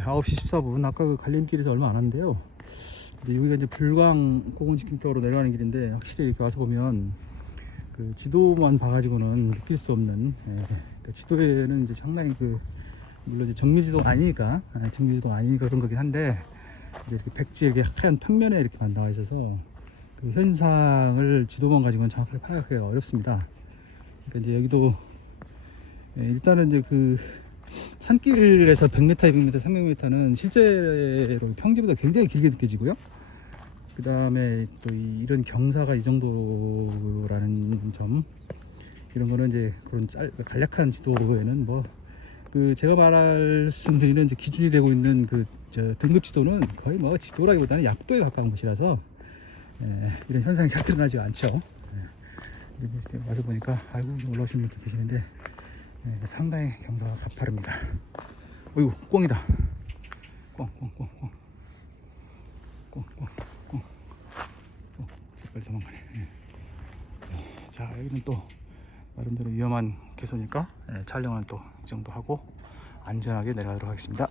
9시 14분 아까 그 갈림길에서 얼마 안 왔는데요 이제 여기가 이제 불광 고군지킴 쪽으로 내려가는 길인데 확실히 이렇게 와서 보면 그 지도만 봐가지고는 느낄 수 없는 예, 그 지도에는 이제 상당히 그 물론 이제 정밀지도 아니니까 아, 정밀지도 아니니까 그런 거긴 한데 이제 이렇게 백지 이렇게 하얀 평면에 이렇게만 나와 있어서 그 현상을 지도만 가지고는 정확하게 파악하기가 어렵습니다. 그러니까 이제 여기도 예, 일단은 이제 그 산길에서 100m, 200m, 300m는 실제로 평지보다 굉장히 길게 느껴지고요. 그 다음에 또 이- 이런 경사가 이 정도라는 점 이런 거는 이제 그런 짤, 간략한 지도에는 뭐 그 제가 말씀드리는 이제 기준이 되고 있는 그저 등급 지도는 거의 뭐 지도라기보다는 약도에 가까운 곳이라서 예, 이런 현상이 잘 드러나지 않죠. 예. 와서 보니까 아이고 올라오시는 분들 계시는데 예, 상당히 경사가 가파릅니다. 어이구 꽁이다. 꽁, 꽁, 꽁, 꽁. 꽁, 꽁, 꽁. 꽁. 빨리 도망가네. 예. 예, 자, 여기는 또 나름대로 위험한 개소니까 예, 촬영은 또이 정도 하고 안전하게 내려가도록 하겠습니다.